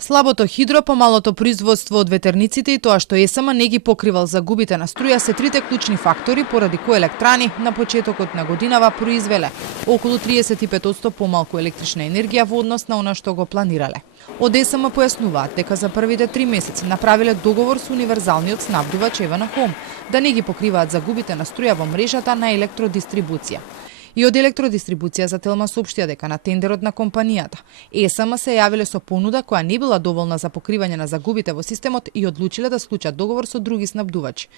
Слабото хидро, помалото производство од ветерниците и тоа што ЕСМ не ги покривал загубите на струја се трите клучни фактори поради кои електрани на почетокот на годинава произвеле околу 35% помалку електрична енергија во однос на она што го планирале. Од ЕСМ појаснуваат дека за првите 3 месеци направиле договор со универзалниот снабдувач Евена Хом да не ги покриваат загубите на струја во мрежата на електродистрибуција. И од електродистрибуција за Телма соопштија дека на тендерот на компанијата ЕСМ се јавиле со понуда која не била доволна за покривање на загубите во системот и одлучиле да склучат договор со други снабдувачи.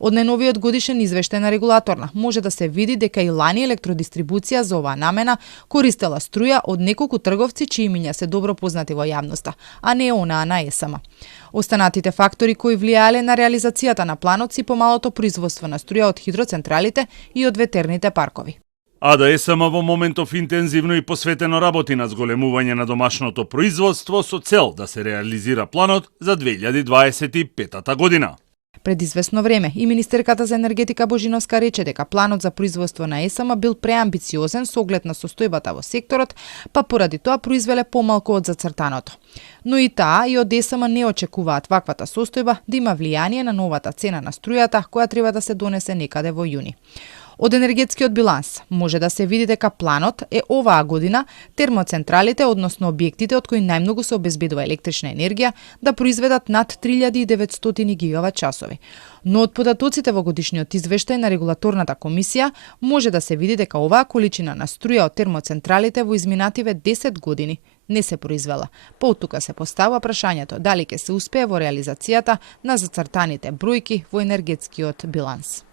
Од најновиот годишен извештај на регулаторна може да се види дека и лани електродистрибуција за оваа намена користела струја од неколку трговци чии имиња се добро познати во јавноста, а не онаа на ЕСМ. Останатите фактори кои влијаеле на реализацијата на планот си помалото производство на струја од хидроцентралите и од ветерните паркови. А да ЕСМ во моментов интензивно и посветено работи на зголемување на домашното производство со цел да се реализира планот за 2025 година. Пред известно време и министерката за енергетика Божиновска рече дека планот за производство на ЕСМ бил преамбициозен со оглед на состојбата во секторот, па поради тоа произвеле помалку од зацртаното. Но и таа и од ЕСМ не очекуваат ваквата состојба да има влијание на новата цена на струјата која треба да се донесе некаде во јуни. Од енергетскиот биланс може да се види дека планот е оваа година термоцентралите, односно објектите од кои најмногу се обезбедува електрична енергија, да произведат над 3900 гигават часови. Но од податоците во годишниот извештај на регулаторната комисија може да се види дека оваа количина на струја од термоцентралите во изминативе 10 години не се произвела. Поттука се поставува прашањето дали ќе се успее во реализацијата на зацртаните бројки во енергетскиот биланс.